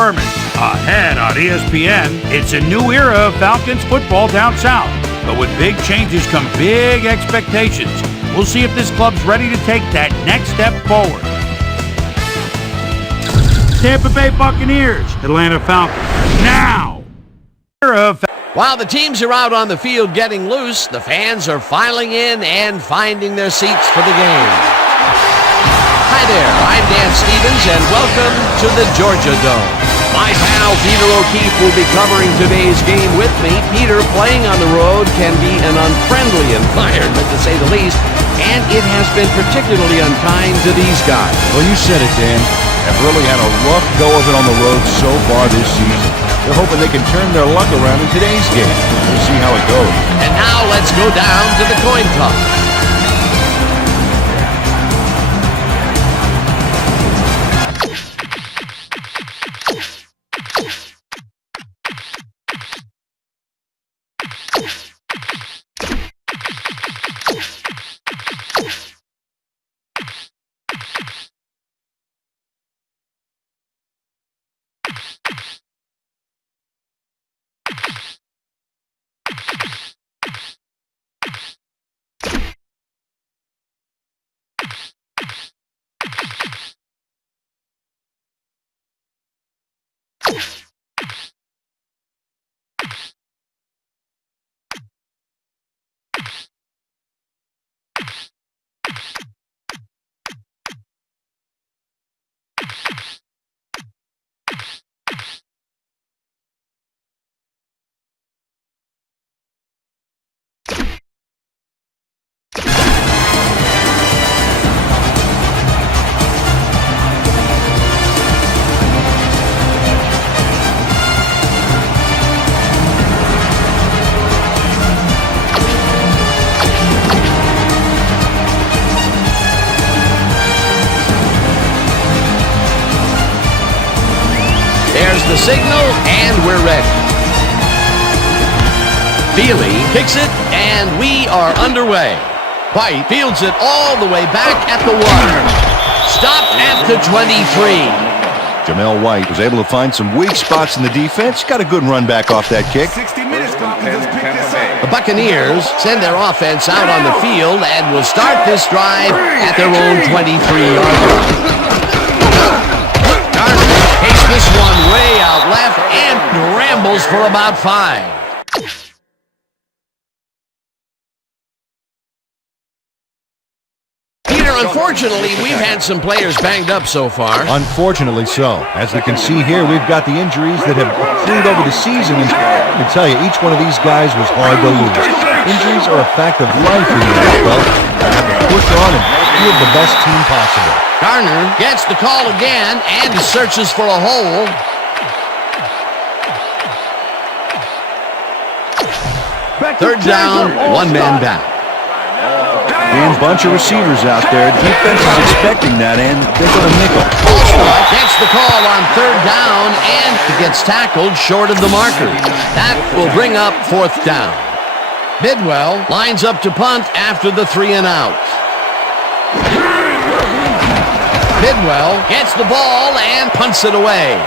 Furman. Ahead on ESPN, it's a new era of Falcons football down south. But with big changes come big expectations. We'll see if this club's ready to take that next step forward. Tampa Bay Buccaneers, Atlanta Falcons. Now! While the teams are out on the field getting loose, the fans are filing in and finding their seats for the game. Hi there, I'm Dan Stevens, and welcome to the Georgia Dome. My pal Peter O'Keefe will be covering today's game with me. Peter, playing on the road can be an unfriendly environment, to say the least, and it has been particularly unkind to these guys. Well, you said it, Dan. Have really had a rough go of it on the road so far this season. They're hoping they can turn their luck around in today's game. We'll see how it goes. And now let's go down to the coin toss. The signal, and we're ready. Feely kicks it, and we are underway. White fields it all the way back at the 1. Stopped at the 23. Jamel White was able to find some weak spots in the defense. Got a good run back off that kick. 60 minutes, Falcons. Let's pick this up. The Buccaneers send their offense out on the field and will start this drive at their own 23-yard line. Takes this one way out left and rambles for about 5. Peter, unfortunately, we've had some players banged up so far. Unfortunately so. As we can see here, we've got the injuries that have accrued over the season. And I can tell you, each one of these guys was hard to lose. Injuries are a fact of life in the NFL. You have to push on and field the best team possible. Garner gets the call again and searches for a hole. Third down, one man down. And bunch of receivers out there. Defense is expecting that, and they're going to nickel. Allstott gets the call on third down, and it gets tackled short of the marker. That will bring up fourth down. Bidwell lines up to punt after the 3 and out. Bidwell gets the ball and punts it away.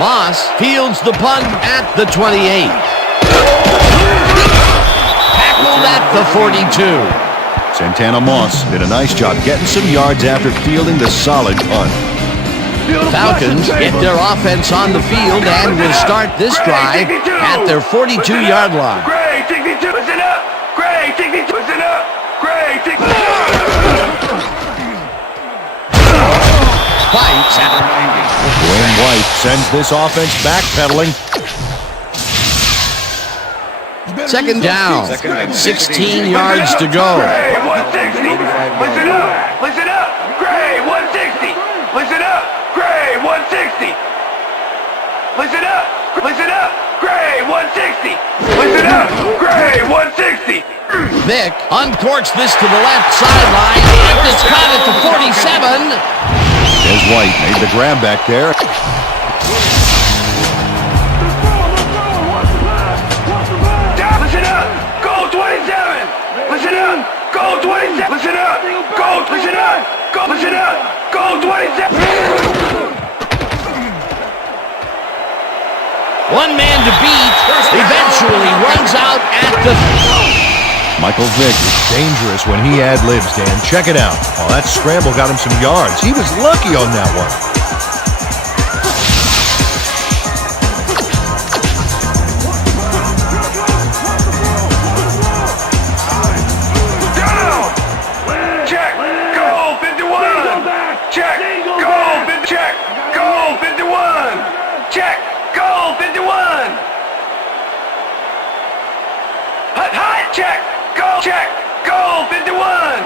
Moss fields the punt at the 28. Tackled at the 42. Santana Moss did a nice job getting some yards after fielding the solid punt. Falcons get their offense on the field and will start this drive at their 42-yard line. Gray, 62, listen up! Gray, 62, listen up! Gray, 62! White at 90. Dwayne White sends this offense backpedaling. Second down, 16 yards to go. Gray, 160! Listen up! Listen up! Gray, 160! Listen up! Gray, 160! Listen up! Listen up! Gray, 160! Listen up! Gray, 160! Vick uncorks this to the left sideline, and it's caught at the 47. There's White, made the grab back there. Listen up! Go 27! Listen up! Go 27! Listen up! Go! Listen up! Go! Listen up! Go 27! One man to beat. Eventually runs out at the... Michael Vick is dangerous when he ad-libs, Dan. Check it out. Oh, that scramble got him some yards. He was lucky on that one. Check. Goal 51. Check. Goal 51. Check. Goal 51. Check. Goal 51. Hot. Check. Goal. Check. Goal 51.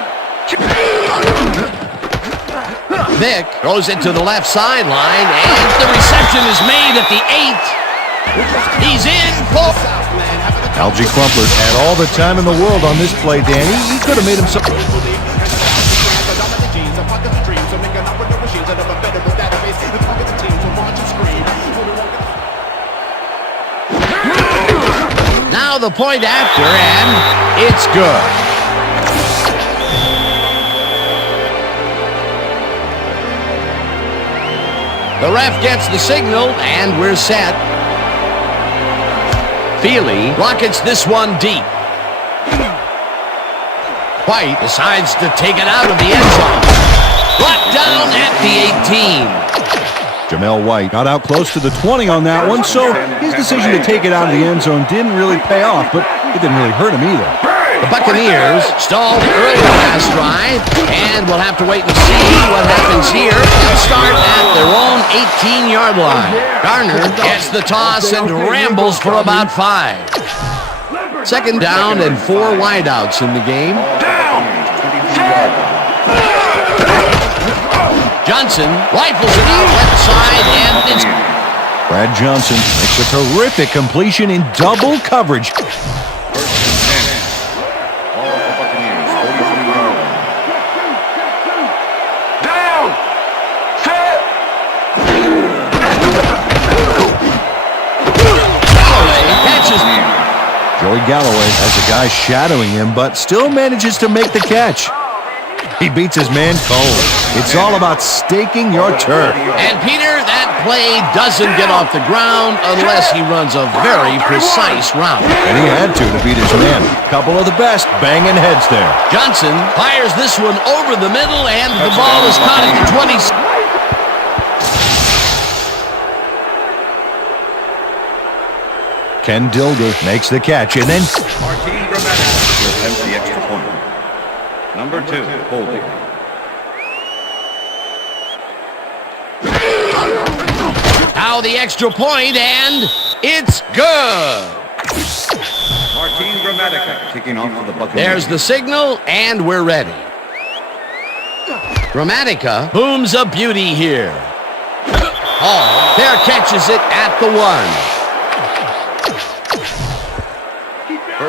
Vick goes into the left sideline, and the reception is made at the 8. He's in for... Algie Crumpler had all the time in the world on this play, Danny. He could have made himself... Now the point after, and it's good. The ref gets the signal, and we're set. Feely rockets this one deep. White decides to take it out of the end zone. Brought down at the 18. Jamel White got out close to the 20 on that one, so his decision to take it out of the end zone didn't really pay off, but it didn't really hurt him either. The Buccaneers stalled early last drive, and we'll have to wait and see what happens here. They'll start at their own 18-yard line. Garner gets the toss and rambles for about 5. Second down and 4 wideouts in the game. Johnson rifles it out left side, and it's... Brad Johnson makes a terrific completion in double coverage. Joey Galloway has a guy shadowing him, but still manages to make the catch. He beats his man cold. It's all about staking your turf. And Peter, that play doesn't get off the ground unless he runs a very precise route. And he had to beat his man. Couple of the best banging heads there. Johnson fires this one over the middle, and the ball is caught at the 20. Ken Dilger makes the catch, and then... Martin Gramatica attempts the extra point. Number 2, holding. Now the extra point, and it's good. Martin Gramatica kicking off for the Buccaneers. There's the signal, and we're ready. Gramatica booms a beauty here. Hall there catches it at the 1.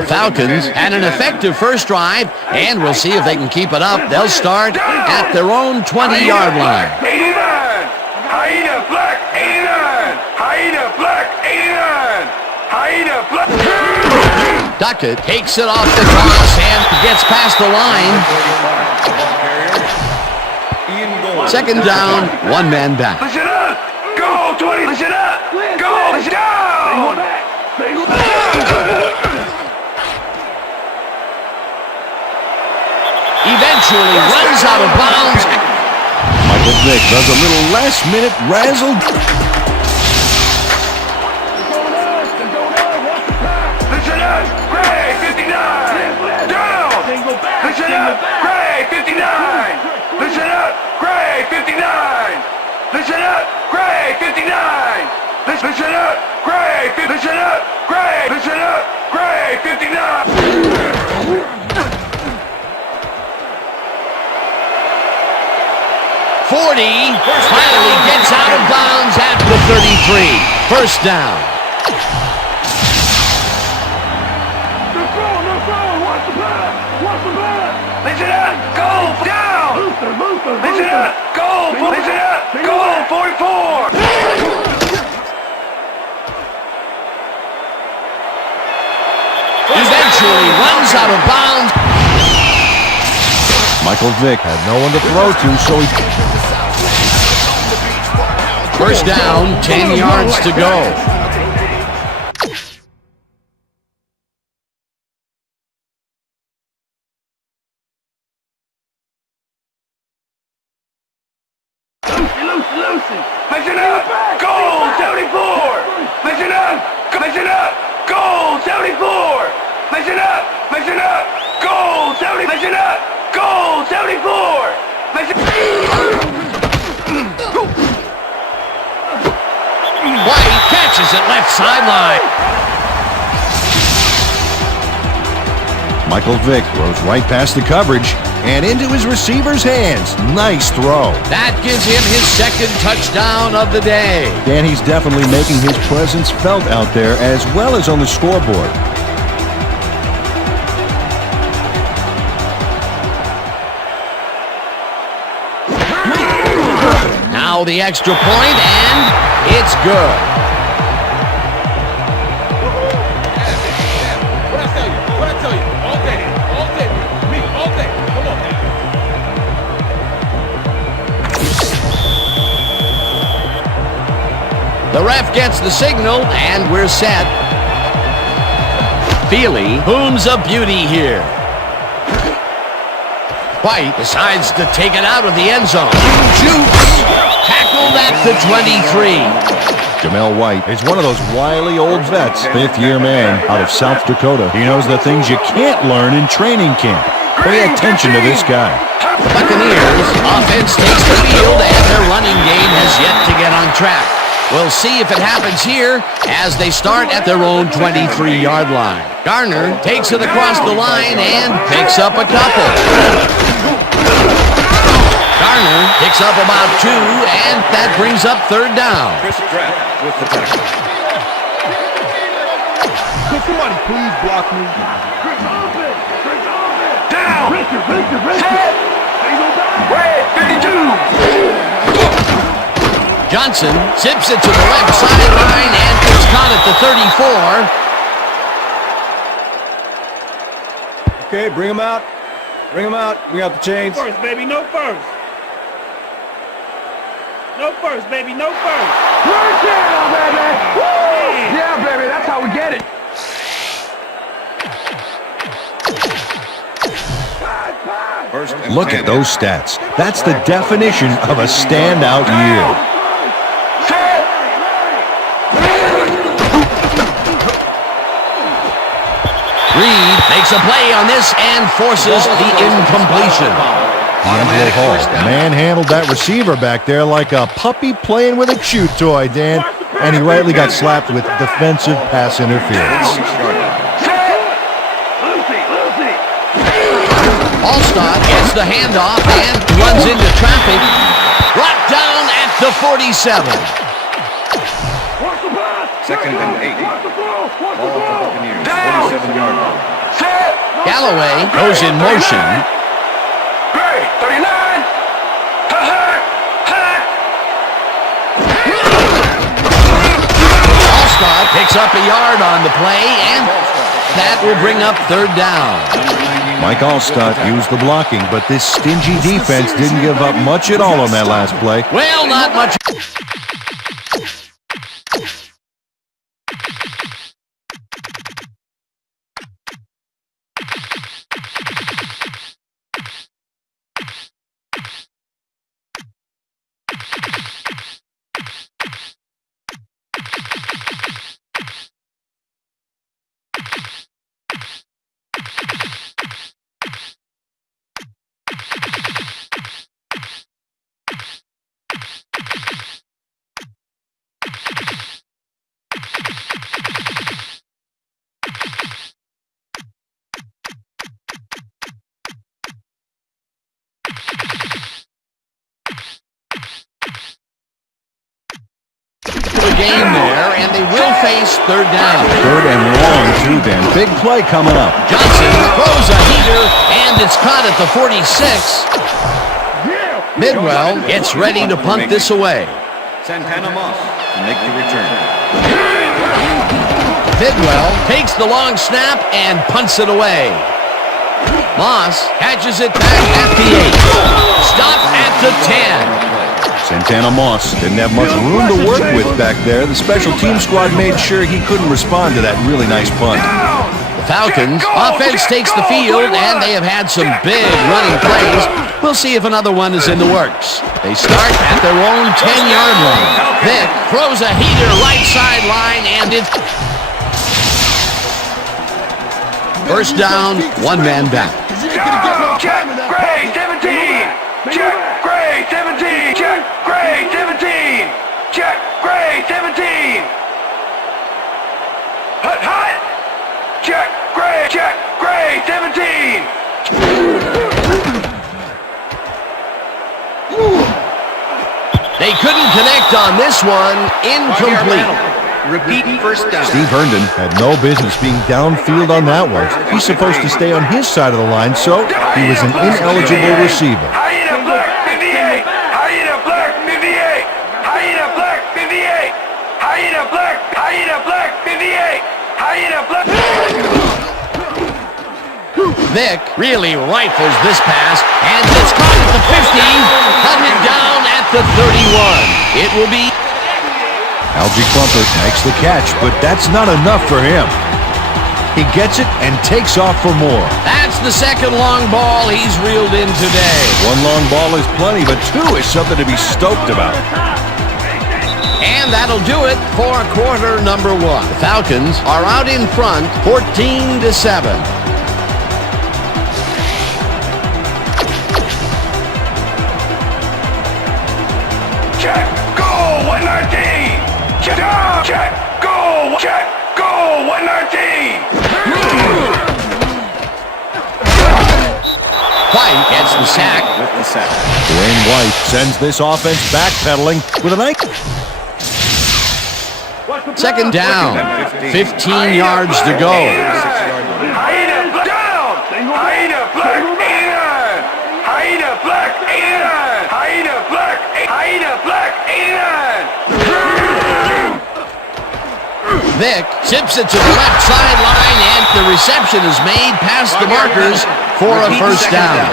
Falcons had an effective first drive, and we'll see if they can keep it up. They'll start at their own 20-yard line. 89! Hyena Black 89! Hyena Black 89! Hyena Black... Duckett takes it off the cross and gets past the line. Second down, 1 man back. Listen up! Go 20! Listen up! Go! Listen down! Eventually runs out of bounds. Michael Vick does a little last-minute razzle. Listen up! Gray 59! Down! Listen up! Gray 59! Listen up! Gray 59! Listen up! Gray 59! Listen up! Gray! Listen up! Gray! Listen up! Gray 59! 40 finally gets out of bounds at the 33. First down. Listen up! Go down! Listen up! Go! Listen up! Go 44! Eventually runs out of bounds. Michael Vick had no one to throw to, so he... First down, 10 yards to go. Listen up! Goal 74! Listen. White catches it left sideline. Michael Vick throws right past the coverage and into his receiver's hands. Nice throw. That gives him his second touchdown of the day. Dan, he's definitely making his presence felt out there as well as on the scoreboard. Now the extra point, and it's good. What I tell you? All day. Me, all day. Come on. The ref gets the signal, and we're set. Feely booms a beauty here. White decides to take it out of the end zone. Shoots. Tackled at the 23. Jamel White is one of those wily old vets, fifth-year man out of South Dakota. He knows the things you can't learn in training camp. Pay attention to this guy. The Buccaneers offense takes the field, and their running game has yet to get on track. We'll see if it happens here as they start at their own 23-yard line. Garner takes it across the line and picks up a couple. Garner picks up about 2, and that brings up third down. Chris Pratt with the tackle. Could somebody please block me? Down! Set! Red 52! Johnson zips it to the left sideline, and it's caught at the 34. Okay, bring him out. Bring him out. Bring out the chains. First, baby, no first. No first, baby, no first. First down, baby! Woo! Yeah, baby, that's how we get it. First and Look 10. at those stats. That's the definition of a standout year. Reed makes a play on this and forces the incompletion. D'Angelo Hall manhandled that receiver back there like a puppy playing with a chew toy, Dan. And he rightly got slapped with defensive pass interference. Allstott gets the handoff and runs into traffic. Brought down at the 47. Second and 8. Ball for Buccaneers. 47-yard line. Galloway goes in motion. Great, 39! Allstott picks up a yard on the play, and that will bring up third down. Mike Allstott used the blocking, but this stingy defense didn't give up much at all on that last play. Well, not much. The game there, and they will face third down. Third and long, too, Dan. Big play coming up. Johnson throws a heater, and it's caught at the 46. Midwell gets ready to punt this away. Santana Moss to make the return. Midwell takes the long snap and punts it away. Moss catches it back at the 8. Stop at the 10. Santana Moss didn't have much room to work with back there. The special team squad made sure he couldn't respond to that really nice punt. The Falcons offense takes the field, and they have had some big running plays. We'll see if another one is in the works. They start at their own 10-yard line. Vick throws a heater right sideline, and it's first down, one man back. Check, Gray, 17. Check, Gray, 17. Check, Gray, 17. Check, Gray, 17. Hut, hut. Check, Gray, 17. They couldn't connect on this one. Incomplete. Repeat first down. Steve Herndon had no business being downfield on that one. He's supposed to stay on his side of the line, so he was an ineligible receiver. Hyena Black 58. Hyena Black 58. Hyena Black 58. Hyena Black 58. Hyena Black. Vic really rifles this pass and gets caught at the 50, hunted down at the 31. It will be... Algie Crumpler makes the catch, but that's not enough for him. He gets it and takes off for more. That's the second long ball he's reeled in today. One long ball is plenty, but two is something to be stoked about. And that'll do it for quarter number one. The Falcons are out in front, 14-7. Check, go, 119. Check, go, 119. White gets the sack. With the sack. Dwayne White sends this offense backpedaling with a nice... Second down, 15 yards to go. Hyena Black down. Hyena Black 89. Hyena Black 89. Hyena Black 89. Vic tips it to the left sideline, and the reception is made past the markers for a first down.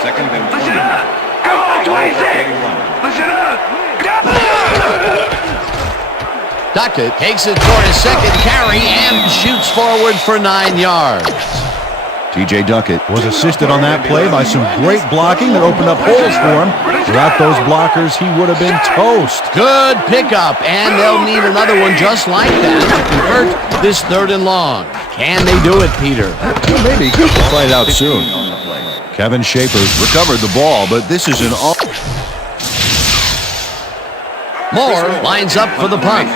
Second and 20. Listen up. Come on, 26. Listen up. Duckett takes it for his second carry and shoots forward for 9 yards. T.J. Duckett was assisted on that play by some great blocking that opened up holes for him. Without those blockers, he would have been toast. Good pickup, and they'll need another one just like that to convert this third and long. Can they do it, Peter? Well, maybe. We'll find out soon. Kevin Shapers recovered the ball, but this is an... Moore lines up for the punt.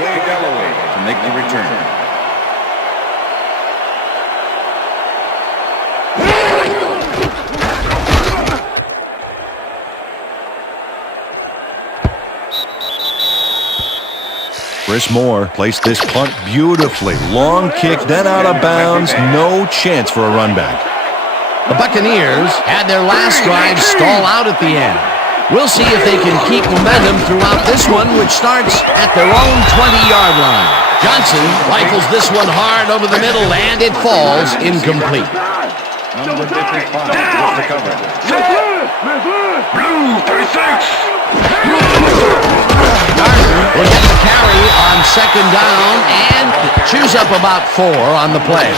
Joey Galloway to make the return. Chris Moore placed this punt beautifully. Long kick, then out of bounds. No chance for a run back. The Buccaneers had their last drive stall out at the end. We'll see if they can keep momentum throughout this one, which starts at their own 20-yard line. Johnson rifles this one hard over the middle, and it falls incomplete. Number 55 with the cover. Blue 36. Gardner will get the carry on second down and chews up about 4 on the play.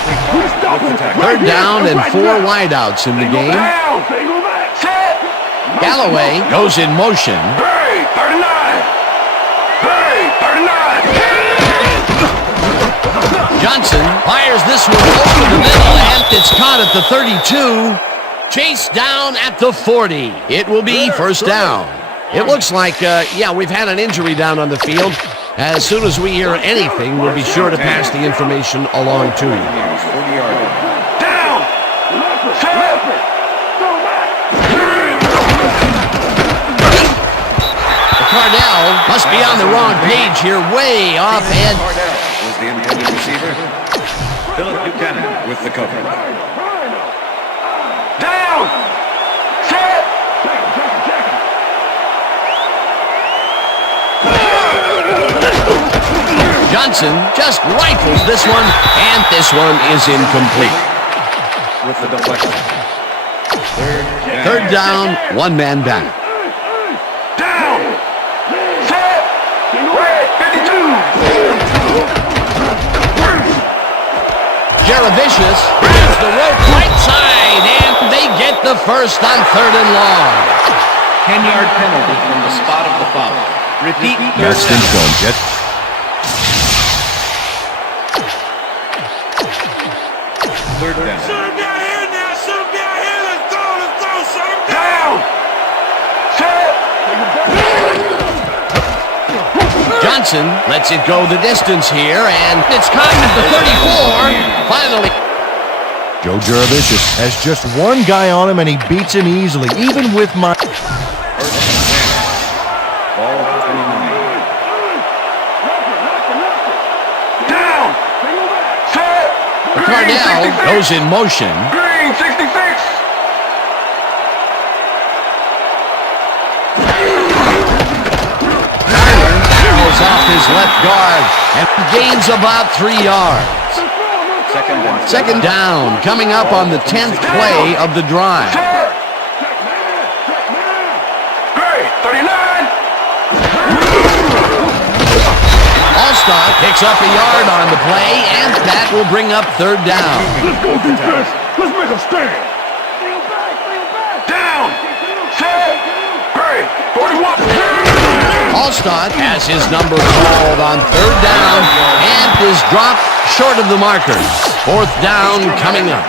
Third down and 4 wideouts in the game. Galloway goes in motion. Hurry, 39. Hurry, 39. Johnson fires this one over the middle, and it's caught at the 32. Chased down at the 40. It will be first down. It looks like, we've had an injury down on the field. As soon as we hear anything, we'll be sure to pass the information along to you. 40 yards. Down. Cardell must be on the wrong page here, way off ahead. Cardell was the intended receiver. Philip Buchanan with the cover. Down. Set. Johnson just rifles this one, and this one is incomplete. With the deflection. Third down, one man back. Down. Set. Red 52. Jaravicius grabs the rope right side, and they get the first on third and long. 10-yard penalty from the spot of the foul. Repeat. Matt Stinchcomb gets... third down. Shoot him down here now. Shoot him down here. Let's go. Shut him down. Down. Set. Johnson lets it go the distance here, and it's caught at the 34. Finally. Joe Juravicius has just one guy on him, and he beats him easily, even with my... First and 10. Ball at the 29. Down. Set. Cardell goes in motion. Green 66. Arrows off his left guard and gains about 3 yards. Second down, coming up on the 10th play of the drive. Set. Gray 39. Allstott picks up a yard on the play, and that will bring up third down. Let's go defense. Let's make a stand. Down. Set. Gray 41. Allstott has his number called on third down and is dropped short of the markers. Fourth down coming up.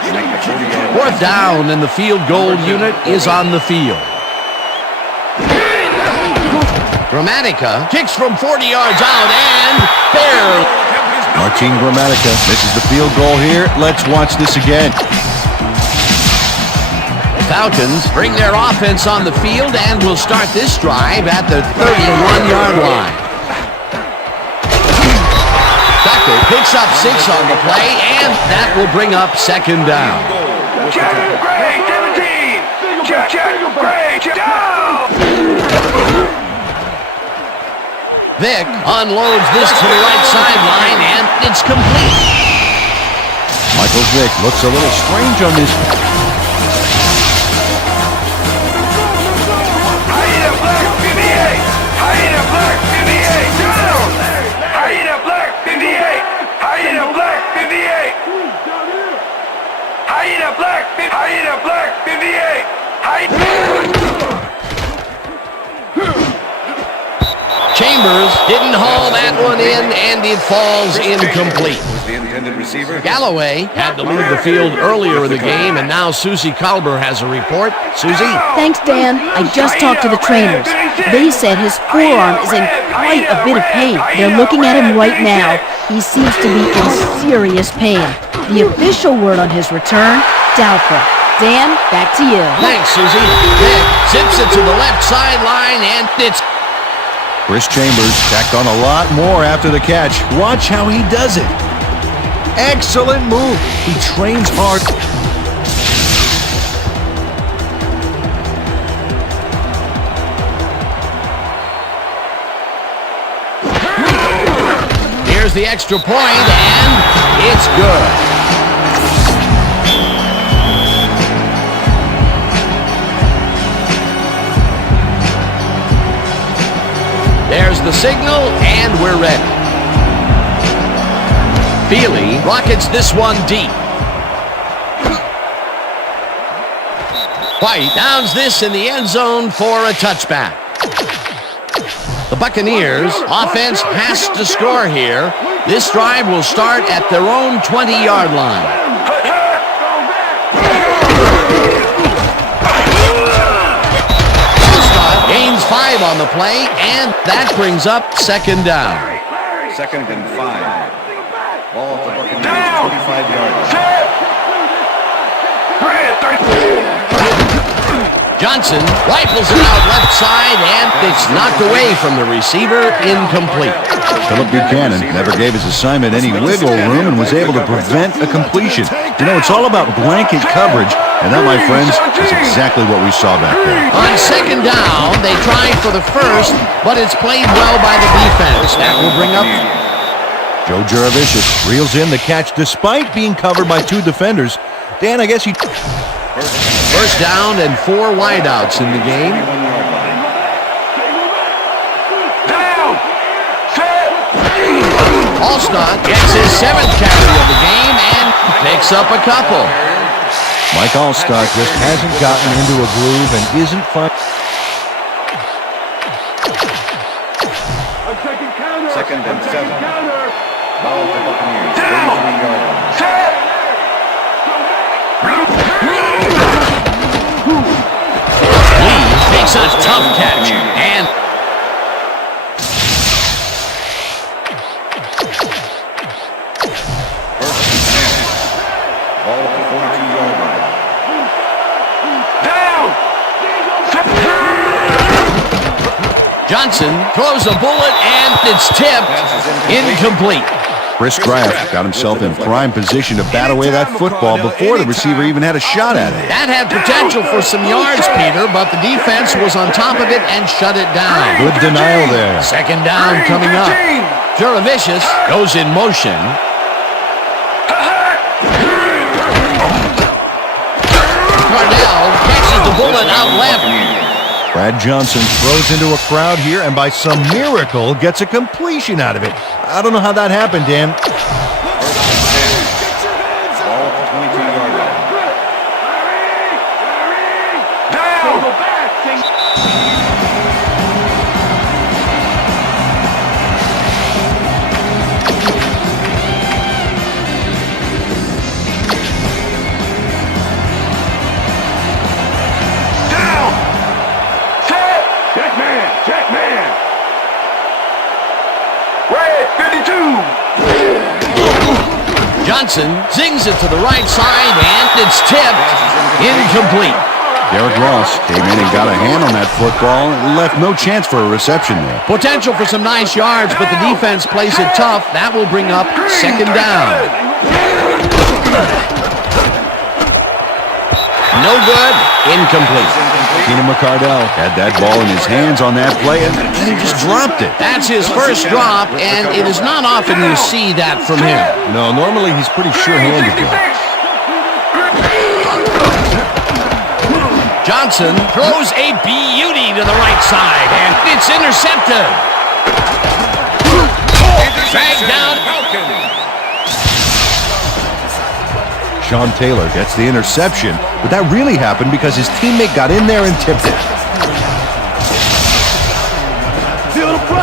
Fourth down, and the field goal unit is on the field. Gramatica kicks from 40 yards out and barely. Martin Gramatica misses the field goal here. Let's watch this again. Falcons bring their offense on the field and will start this drive at the 31-yard line. Tucker picks up 6 on the play, and that will bring up second down. Check. Gray 17. Check. Gray. Down. Vick unloads this to the right sideline, and it's complete. Michael Vick looks a little strange on this. Hyena Black 58. Hyena Black 58. Down. Hyena Black 58. Hyena Black 58. Hyena Black 58. Hyena Black 58. Chambers didn't haul that one in, and it falls incomplete. Was the intended receiver. Galloway had to leave the field earlier in the game, and now Susie Kalber has a report. Susie? Thanks, Dan. I just talked to the trainers. They said his forearm is in quite a bit of pain. They're looking at him right now. He seems to be in serious pain. The official word on his return, doubtful. Dan, back to you. Thanks, Susie. Vick zips it to the left sideline, and it's... Chris Chambers tacked on a lot more after the catch. Watch how he does it. Excellent move. He trains hard. Here's the extra point, and it's good. There's the signal, and we're ready. Feely rockets this one deep. White downs this in the end zone for a touchback. The Buccaneers offense has to score here. This drive will start at their own 20-yard line. Gains 5 on the play, and that brings up second down. Second and 5. Ball at the Buccaneers, 25 yards. Johnson rifles it out left side, and it's knocked away from the receiver, incomplete. Philip Buchanan never gave his assignment any wiggle room and was able to prevent a completion. You know, it's all about blanket coverage, and that, my friends, is exactly what we saw back there. On second down, they tried for the first, but it's played well by the defense. That will bring up... Joe Juravicius reels in the catch despite being covered by 2 defenders. Dan, I guess he... First down and 4 wideouts in the game. Allstott gets his 7th carry of the game and picks up a couple. Mike Allstott just hasn't gotten into a groove and isn't fun. Second and 7. Ball at the Buccaneers, 33 yards. Makes a tough catch. And Ball at the 42-yard line. Johnson throws a bullet, and it's tipped. Incomplete. Chris Kraft got himself in prime position to bat away that football before the receiver even had a shot at it. That had potential for some yards, Peter, but the defense was on top of it and shut it down. Good denial there. Second down coming up. Juravicius goes in motion. Cardell catches the bullet out left. Brad Johnson throws into a crowd here and by some miracle gets a completion out of it. I don't know how that happened, Dan. Ball at the 22-yard line. Check man. Red 52. Johnson zings it to the right side, and it's tipped. Incomplete. Derek Ross came in and got a hand on that football and left no chance for a reception there. Potential for some nice yards, but the defense plays it tough. That will bring up second down. No good. Incomplete. Keenan McCardell had that ball in his hands on that play, and he just dropped it. That's his first drop, and it is not often you see that from him. No, normally he's pretty sure-handed there. Johnson throws a beauty to the right side, and it's intercepted. Dragged down. Sean Taylor gets the interception, but that really happened because his teammate got in there and tipped it.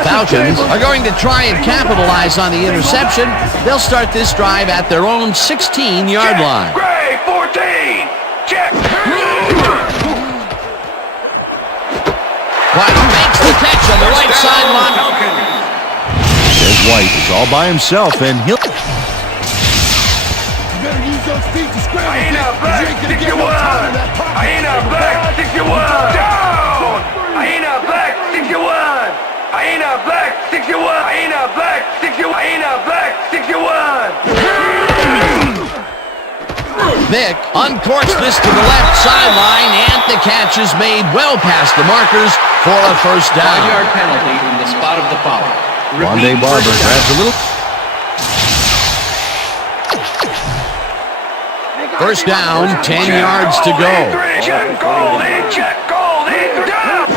Falcons are going to try and capitalize on the interception. They'll start this drive at their own 16-yard line. Gray 14. Check. White makes the catch on the right sideline. There's White is all by himself, and he'll... Hyena Black 61. Hyena Black 61. Down. Hyena Black 61. Hyena Black 61. Hyena Black 61. Hyena Black 61. Vic uncorks this to the left sideline, and the catch is made well past the markers for a first down. 5-yard penalty in the spot of the foul. Rondé Barber grabs a little... First down, 10 yards to go. Check goal in. Check goal in. Down.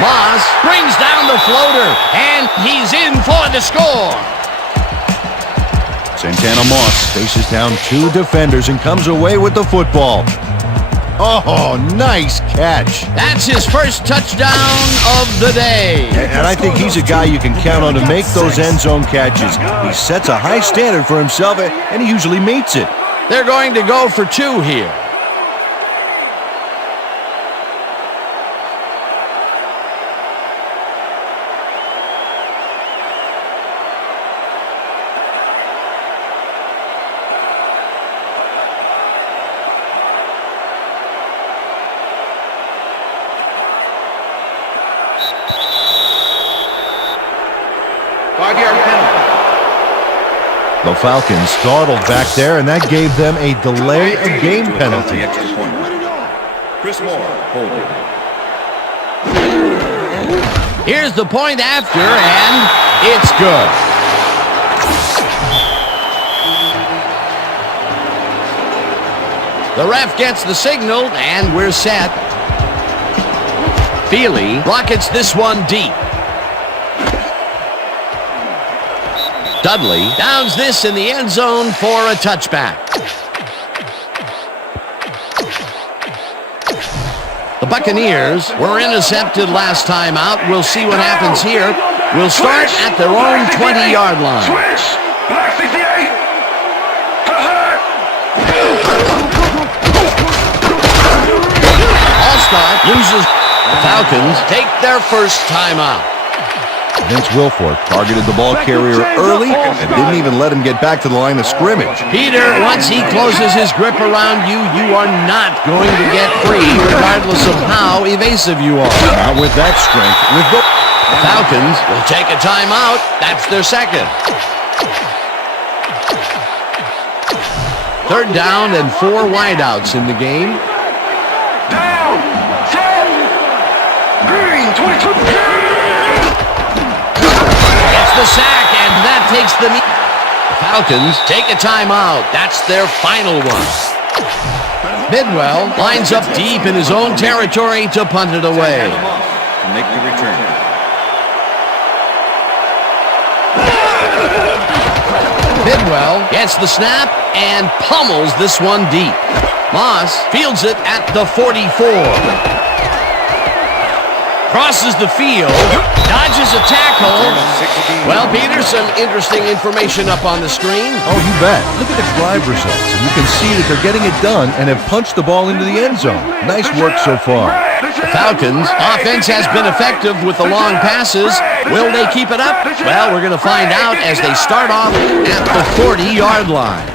Moss brings down the floater, and he's in for the score. Santana Moss faces down two defenders and comes away with the football. Oh, nice catch. That's his first touchdown of the day. And I think he's a guy you can count on to make those end zone catches. He sets a high standard for himself, and he usually meets it. They're going to go for two here. The Falcons startled back there, and that gave them a delay of game penalty. The extra point. Chris Moore holding. Here's the point after, and it's good. The ref gets the signal, and we're set. Feely rockets this one deep. Dudley downs this in the end zone for a touchback. The Buccaneers were intercepted last time out. We'll see what happens here. We'll start at their own 20-yard line. Switch. Black 68. Prescott loses. The Falcons take their first timeout. Vince Wilfork targeted the ball carrier early and didn't even let him get back to the line of scrimmage. Peter, once he closes his grip around you, you are not going to get free, regardless of how evasive you are. Not with that strength. With the Falcons will take a timeout. That's their second. Third down and 4 wideouts in the game. Down. Set. Green. 22. The sack, and that takes the Falcons take a timeout. That's their final one. Bidwell lines up deep in his own territory to punt it away. To make the return. Bidwell gets the snap and pummels this one deep. Moss fields it at the 44. Crosses the field, dodges a tackle. Well, Peter, some interesting information up on the screen. Oh, you bet. Look at the drive results, and you can see that they're getting it done and have punched the ball into the end zone. Nice work so far. The Falcons' offense has been effective with the long passes. Will they keep it up? Well, we're going to find out as they start off at the 40-yard line.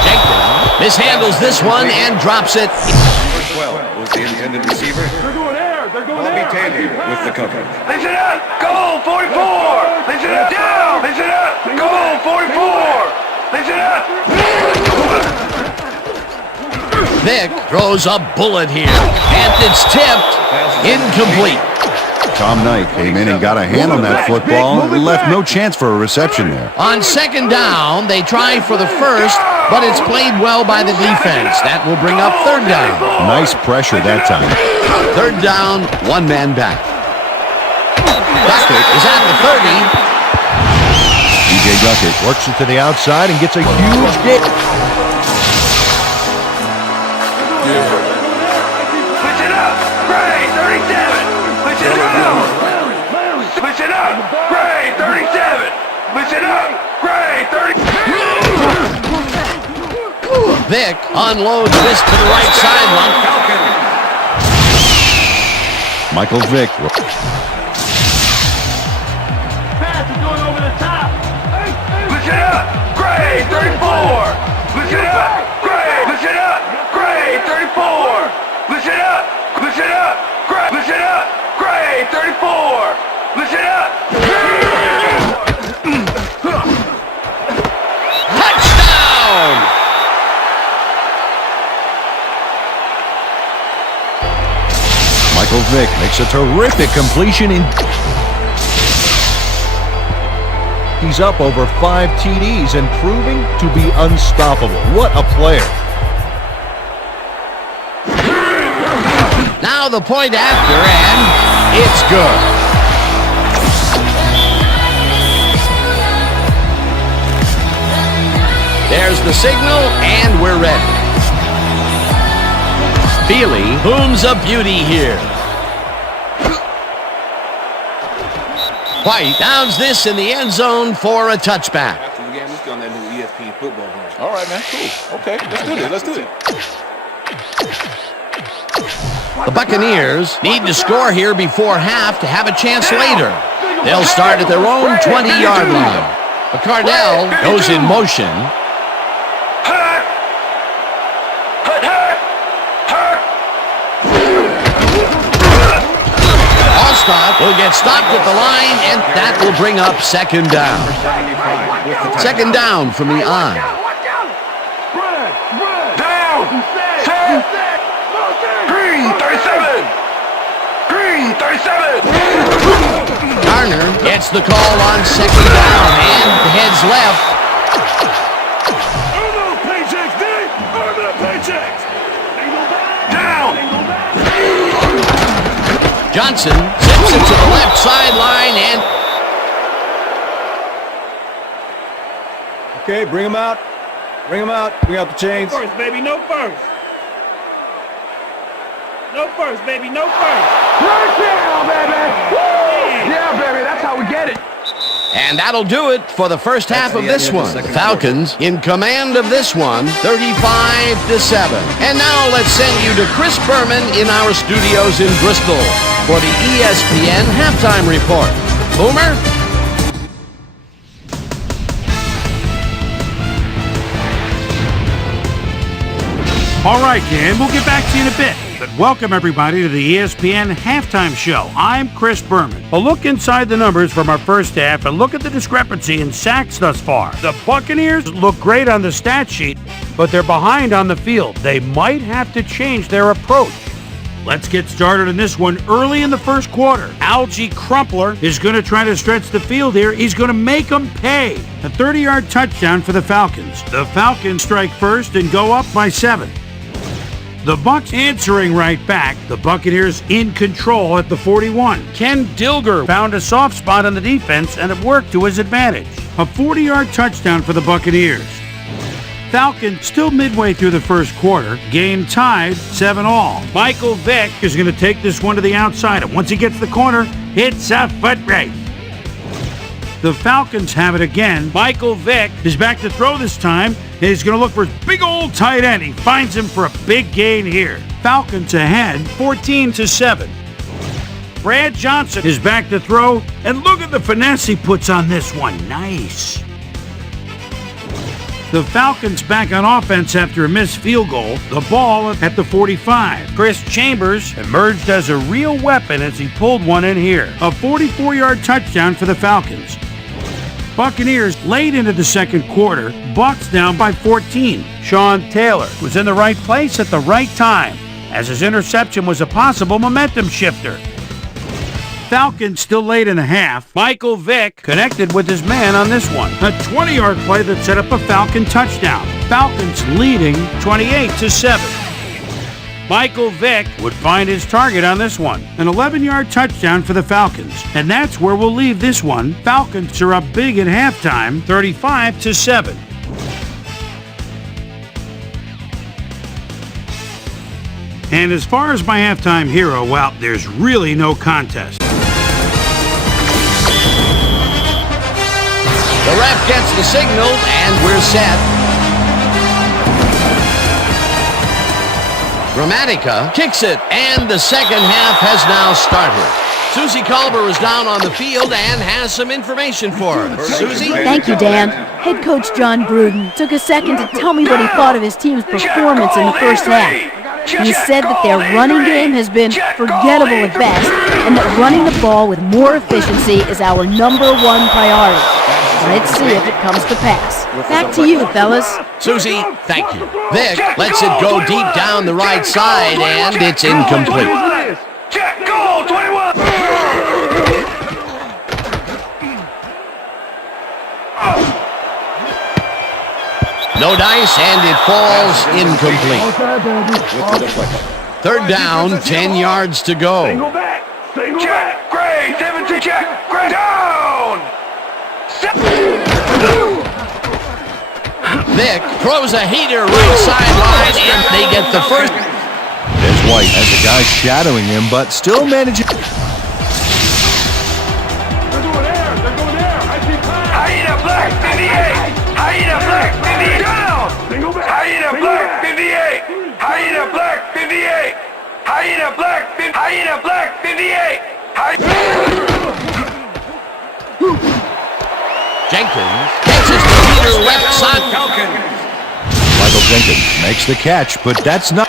Jenkins mishandles this one and drops it. 12 was the intended receiver. They're going air. They're going air. Bobby Taylor with the cover. Listen up. Goal 44. Listen up. Down. Listen up. Goal 44. Listen up. Vick throws a bullet here, and it's tipped. Incomplete. Tom Knight came in and got a hand on that football and left no chance for a reception there. On second down, they try for the first, but it's played well by the defense. That will bring up third down. Nice pressure that time. Third down, 1 man back. Duckett is at the 30. DJ Duckett works it to the outside and gets a huge hit. Listen up. Gray 37. Listen up. Listen up. Gray 37. Listen up. Gray 30. Vick unloads this to the right sideline. Michael Vick. Pass is going over the top. Listen up. Gray 34. Listen up. Gray. Listen up. Gray 34. Listen up. Listen up. Gray. Listen up. Gray 34. Listen up. Touchdown! Michael Vick makes a terrific completion in. He's up over 5 TDs and proving to be unstoppable. What a player. Now the point after, and it's good. There's the signal, and we're ready. Feely booms a beauty here. White downs this in the end zone for a touchback. After the game, let's go on that new ESPN football game. All right, man. Cool. Okay, let's do this. Let's do it. The Buccaneers need to score here before half to have a chance later. They'll start at their own 20-yard line. McCardell goes in motion. Allstott will get stopped at the line, and that will bring up second down. Second down from the I. Down. Set. Green 37. Green 37. Garner gets the call on second down and heads left. Down. Johnson zips it to the left sideline and... Okay, bring him out. Bring him out. Bring out the chains. No first, baby, no first. No first, baby, no first. First down, baby. Woo! Yeah, baby, that's how we get it. And that'll do it for the first half of this one. Falcons in command of this one, 35-7. And now let's send you to Chris Berman in our studios in Bristol for the ESPN Halftime Report. Boomer? All right, Dan, we'll get back to you in a bit. But welcome, everybody, to the ESPN Halftime Show. I'm Chris Berman. A look inside the numbers from our first half and look at the discrepancy in sacks thus far. The Buccaneers look great on the stat sheet, but they're behind on the field. They might have to change their approach. Let's get started on this one early in the first quarter. Algie Crumpler is going to try to stretch the field here. He's going to make them pay. A 30-yard touchdown for the Falcons. The Falcons strike first and go up by 7. The Bucs answering right back. The Buccaneers in control at the 41. Ken Dilger found a soft spot on the defense, and it worked to his advantage. A 40-yard touchdown for the Buccaneers. Falcons still midway through the first quarter. Game tied 7-all. Michael Vick is going to take this one to the outside, and once he gets the corner, it's a foot race. The Falcons have it again. Michael Vick is back to throw this time. He's going to look for his big old tight end. He finds him for a big gain here. Falcons ahead, 14-7. Brad Johnson is back to throw, and look at the finesse he puts on this one. Nice. The Falcons back on offense after a missed field goal. The ball at the 45. Chris Chambers emerged as a real weapon as he pulled one in here. A 44-yard touchdown for the Falcons. Buccaneers late into the second quarter. Bucs down by 14. Sean Taylor was in the right place at the right time, as his interception was a possible momentum shifter. Falcons still late in the half. Michael Vick connected with his man on this one. A 20-yard play that set up a Falcon touchdown. Falcons leading 28-7. Michael Vick would find his target on this one. An 11-yard touchdown for the Falcons. And that's where we'll leave this one. Falcons are up big at halftime, 35-7. And as far as my halftime hero, well, there's really no contest. The ref gets the signal, and we're set. Gramatica kicks it, and the second half has now started. Susie Colbert is down on the field and has some information for us. Susie? Thank you, Dan. Head coach John Gruden took a second to tell me what he thought of his team's performance in the first half. He said that their running game has been forgettable at best, and that running the ball with more efficiency is our number one priority. Let's see if it comes to pass. Back to you, fellas. Susie, thank you. Vic lets it go deep down the right side, and it's incomplete. Check, goal, 21! No dice, and it falls incomplete. Third down, 10 yards to go. Single back, Gray, 7-2, check, Gray, down! Vic throws a heater right sideline, and they get the first. There's White as a guy shadowing him, but still managing. They're going there. I see pass. Hyena Black, 58. Hyena Black, 58. Down. Hyena Black, 58. Hyena Black, 58. Hyena Black, 58. Hyena Black, 58. Jenkins catches the heater left side. Michael Jenkins makes the catch, but that's not.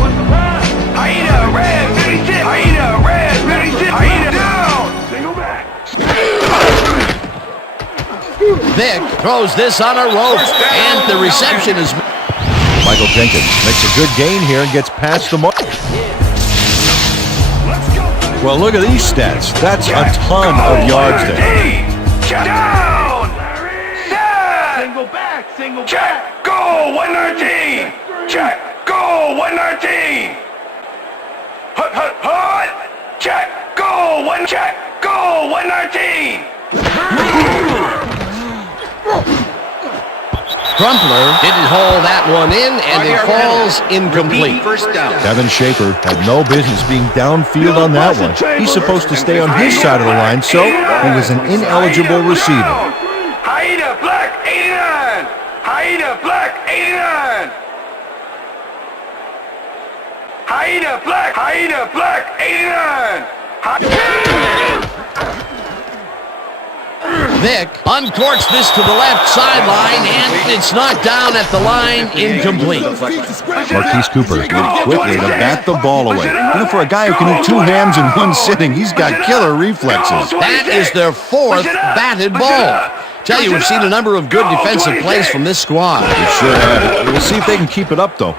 What's the pass? Hyena red, 56. Hyena red, 56. Hyena down. Single back. Vic throws this on a rope, and the reception is. Michael Jenkins makes a good gain here and gets past the mark. Well, look at these stats. That's a ton of yards there. Down! Set! Single back, check! Goal, 119! Check! Goal, 119! Hut! Check! Goal, 1! Check! Goal, 119! Crumpler didn't haul that one in, and it falls incomplete. First down. Kevin Shaper had no business being downfield on that one. He's supposed to stay on his side of the line, so he was an ineligible receiver. Haida Black 89! Haida Black 89! Haida Black 89! Vic uncorks this to the left sideline, and it's knocked down at the line, incomplete. Marquise Cooper moved quickly to bat the ball away. For a guy who can do two hams in one sitting, he's got killer reflexes. That is their fourth batted ball. Tell you, we've seen a number of good defensive plays from this squad. We sure have. We'll see if they can keep it up, though.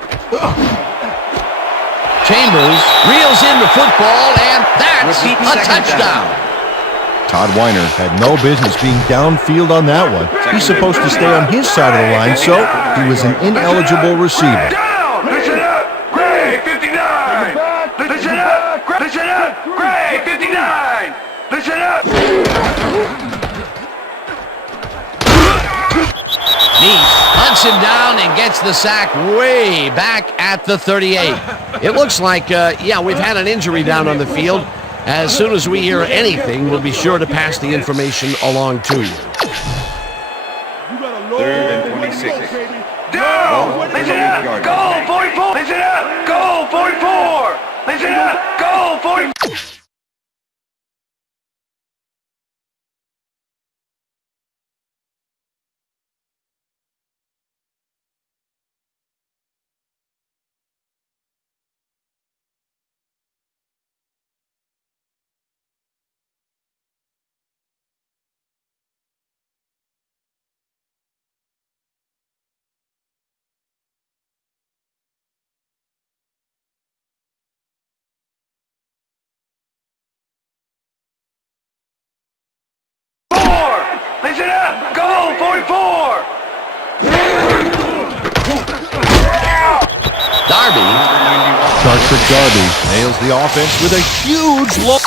Chambers reels in the football, and that's a touchdown. Todd Weiner had no business being downfield on that one. He's supposed to stay on his side of the line, so he was an ineligible receiver. Down! Listen up! Gray 59! Listen up! Listen up! Gray 59! Listen up! Neese hunts him down and gets the sack way back at the 38. It looks like, we've had an injury down on the field. As soon as we hear anything, we'll be sure to pass the information along to you. Third and 26. Down! Listen up! Goal 44! Listen up! Goal 44! Listen up! Goal 44! Listen up! Goal 44! Darby. Sharkford Darby nails the offense with a huge look.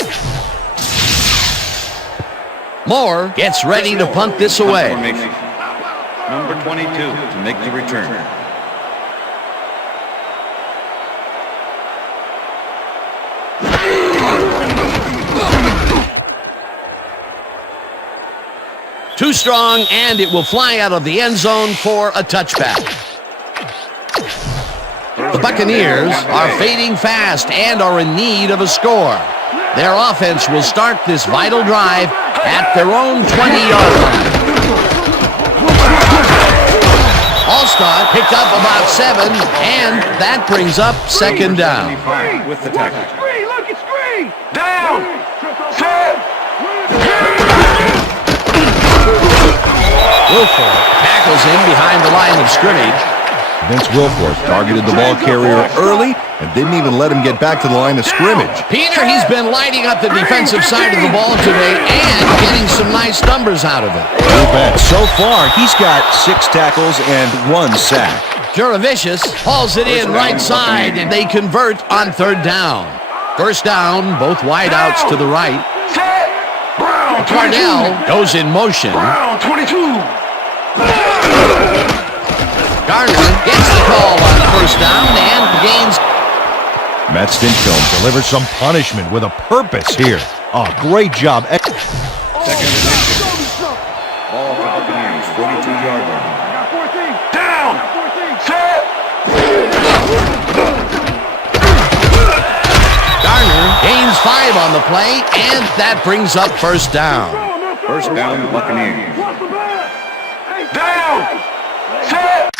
Moore gets ready to punt this away. Number 22 to make the return. Too strong, and it will fly out of the end zone for a touchback. The Buccaneers are fading fast and are in need of a score. Their offense will start this vital drive at their own 20-yard line. Allstott picked up about 7, and that brings up second down. With the tackle. Look, it's green! Down! Set! Wilford tackles him behind the line of scrimmage. Vince Wilfork targeted the ball carrier early and didn't even let him get back to the line of scrimmage. Peter, he's been lighting up the defensive side of the ball today and getting some nice numbers out of it. You bet. So far, he's got 6 tackles and 1 sack. Juravicius hauls it in right side, and they convert on third down. First down, both wideouts to the right. Brown, 22. Cardell goes in motion. Brown, 22. Garner gets the call on first down and gains. Matt Stinchcomb delivers some punishment with a purpose here. Oh, great job. Second and 10. Ball for Buccaneers, 42-yard line. Down! Set! Garner gains 5 on the play, and that brings up first down. First down, Buccaneers. Down! Set!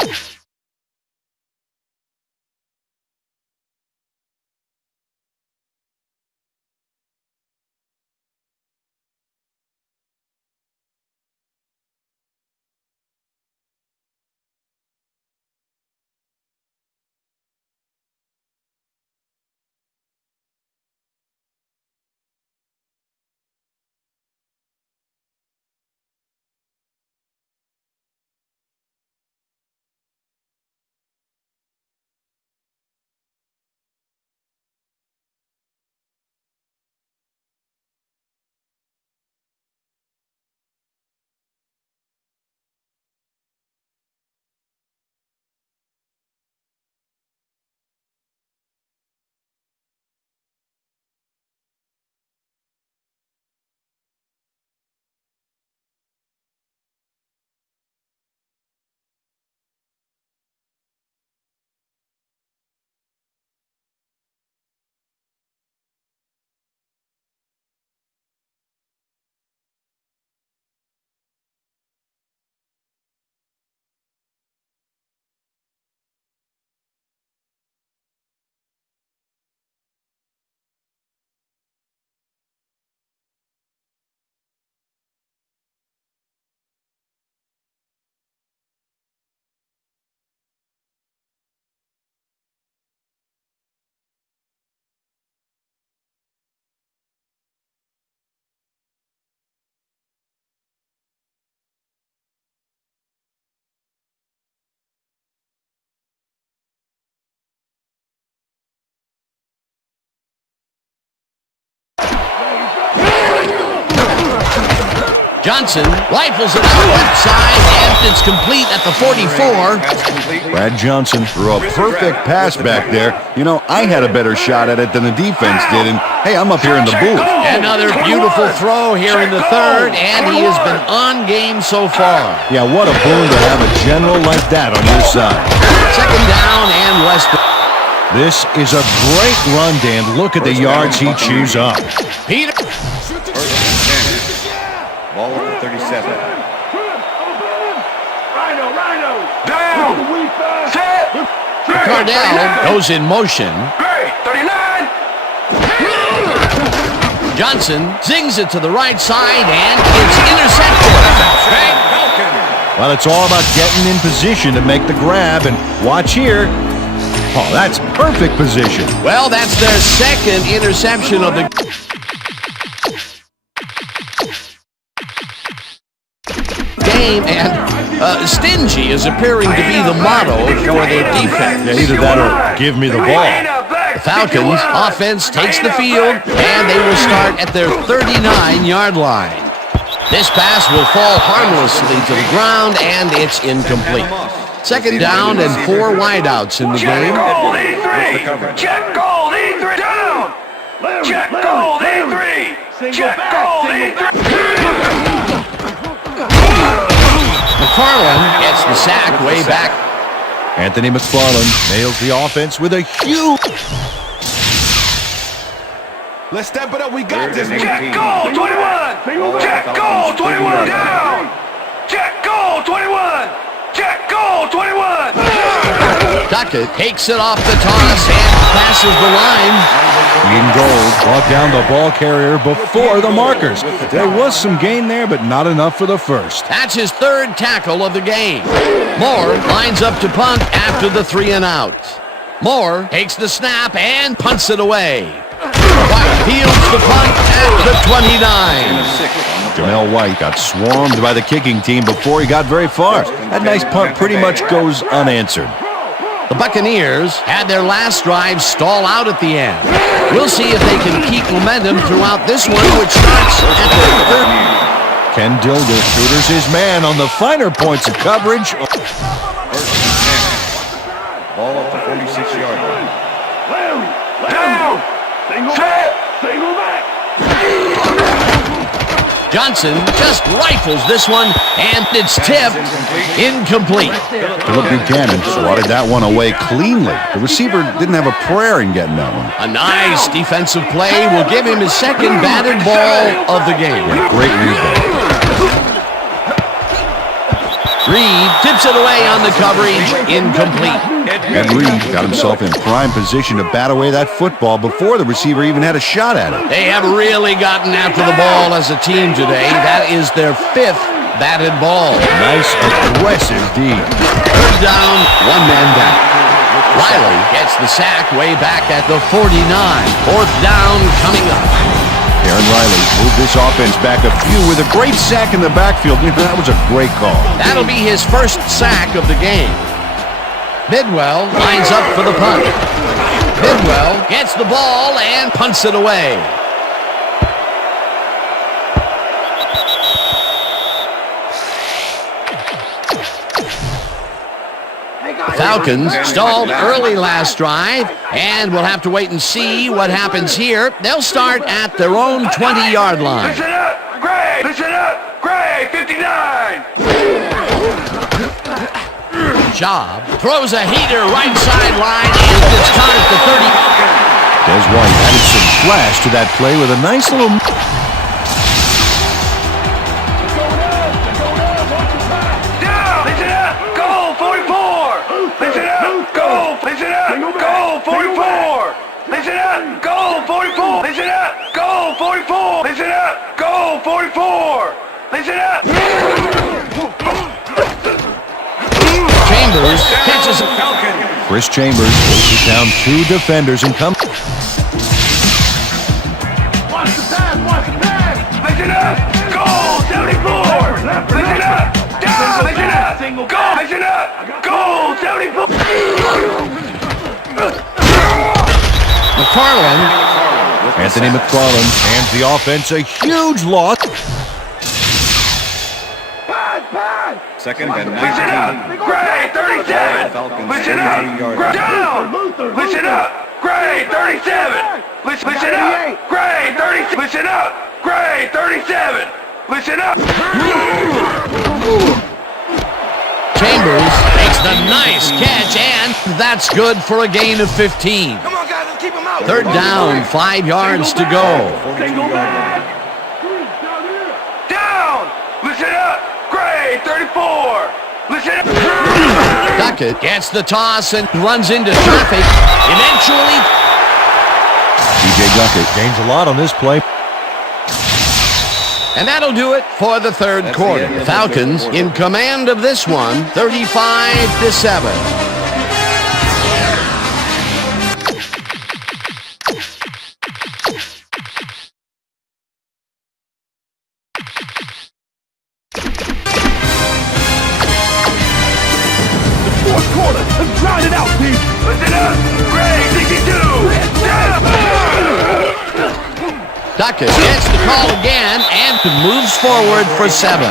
Johnson rifles it out left side, and it's complete at the 44. Brad Johnson threw a perfect pass back there. You know, I had a better shot at it than the defense did, and hey, I'm up here in the booth. Another beautiful throw here in the third, and he has been on game so far. Yeah, what a boon to have a general like that on your side. Second down and less than. This is a great run, Dan. Look at the yards he chews up. Peter. Ball at the 37. Down. Set. Cardell goes in motion. 39. Johnson zings it to the right side, and it's intercepted. Well, it's all about getting in position to make the grab, and watch here. Oh, that's perfect position. Well, that's their second interception of the game, and stingy is appearing to be the motto for their defense. Yeah, either that or give me the ball. The Falcons offense takes the field, and they will start at their 39-yard line. This pass will fall harmlessly to the ground, and it's incomplete. Second down and 4 wideouts in the game. Check goal, E3 down. Check goal, E3. Check goal, E3. McFarland gets the sack way back. Anthony McFarland nails the offense with a huge... Let's step it up. We got this. Check goal, 21. Check goal, 21 down. Check goal, 21. Check goal, 21. Duckett takes it off the toss and passes the line. Ian Gold brought down the ball carrier before the markers. There was some gain there, but not enough for the first. That's his third tackle of the game. Moore lines up to punt after the 3 and out. Moore takes the snap and punts it away. White fields the punt at the 29. Jamel White got swarmed by the kicking team before he got very far. That nice punt pretty much goes unanswered. The Buccaneers had their last drive stall out at the end. We'll see if they can keep momentum throughout this one, which starts at the third. Ken Dilger tutors his man on the finer points of coverage. Ball at the 46-yard line. Down. Single back. Johnson just rifles this one, and it's tipped incomplete. Philip Buchanan swatted that one away cleanly. The receiver didn't have a prayer in getting that one. A nice defensive play will give him his second batted ball of the game. Yeah, great rebound. Reed tips it away on the coverage, incomplete. Ed Reed got himself in prime position to bat away that football before the receiver even had a shot at it. They have really gotten after the ball as a team today. That is their 5th batted ball. Nice aggressive D. Third down, 1 man down. Riley gets the sack way back at the 49. 4th down coming up. Aaron Riley moved this offense back a few with a great sack in the backfield. That was a great call. That'll be his first sack of the game. Bidwell lines up for the punt. Bidwell gets the ball and punts it away. Falcons stalled early last drive, and we'll have to wait and see what happens here. They'll start at their own 20-yard line. Listen up, Gray! Listen up, Gray! 59! Job throws a heater right sideline, and it's caught at the 30. Des White added some flash to that play with a nice little... Down! Listen up! Goal 44! Listen up! Goal! Listen up! Goal 44! Listen up! Goal 44! Listen up! Goal 44! Listen up! Goal 44! Listen up! Chambers catches it. Chris Chambers chases down 2 defenders and comes... Listen up! Goal 74! Listen up! Down! Listen up! Goal! Listen up! Goal 74! McFarland. Anthony McFarland hands the offense a huge loss. Second and Listen 19. up. Gray, 37. Falcons, Listen up. 43-yard line. Down. Listen up. Gray, 37. Listen up. Gray, 30. Listen up. Gray, 37. Listen up. Chambers makes the nice catch, and that's good for a gain of 15. Come on, guys, let's keep him out. Third down, 5 yards to go. 42-yard line. Down. Listen up. Gray, 34. Listen up. Duckett gets the toss and runs into traffic. Eventually, DJ Duckett gains a lot on this play. and that'll do it for the third That's quarter. the end of the Falcons third quarter. in command of this one, 35-7. Fourth quarter. Let's grind it out, Pete. Listen up. Gray, 62. Down. Duckett gets the call again and moves forward for 7.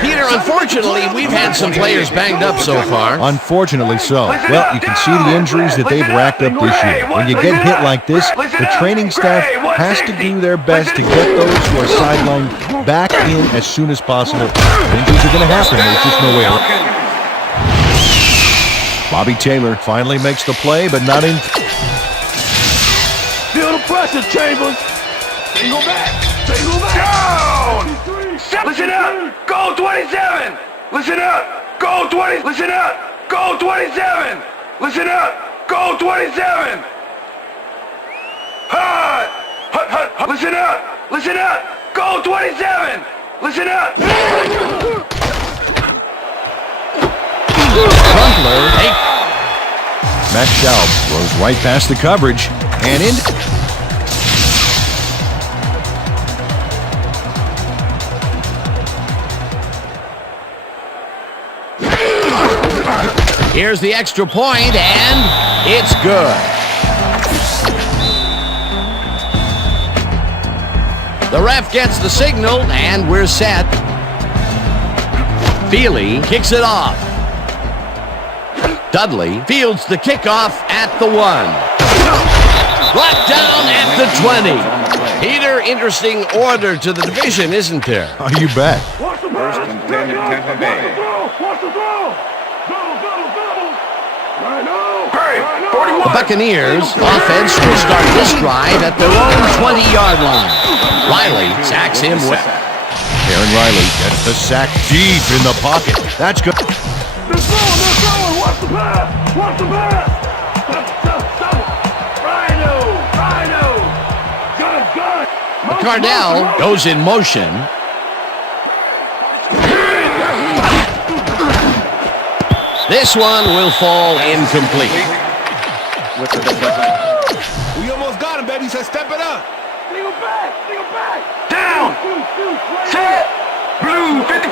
Peter, unfortunately, we've had some players banged up so far. Unfortunately so. Well, you can see the injuries that they've racked up this year. When you get hit like this, the training staff has to do their best to get those who are sidelined back in as soon as possible. Injuries are going to happen. There's just no way around. Bobby Taylor finally makes the play, but not in. Feel the pressure, Chambers. Single back. Single back. Down. Listen up. Go 27. Listen up. Go 20. Listen up. Go 27. Listen up. Go 27. Hut. Hut, hut, hut. Listen up. Listen up. Go 27. Listen up. Crumpler takes. Matt Schaub throws right past the coverage and in. Here's the extra point, and it's good. The ref gets the signal, and we're set. Feely kicks it off. Dudley fields the kickoff at the 1. Brought down at the 20. Peter, interesting order to the division, isn't there? Oh, you bet. Watch the First and 10 in Tampa Bay. Watch the throw. Double. Right now. Gray, The 41. Buccaneers offense will start this drive at their own 20-yard line. Riley sacks him with. Aaron Riley gets the sack deep in the pocket. That's good. They're throwing. Watch the pass. Watch the pass. Double. Rhino. Gun. Cardell goes in motion. This one will fall incomplete. With the deflection. We almost got him, baby. He said, step it up. Single back. Down. Set. Blue, 54.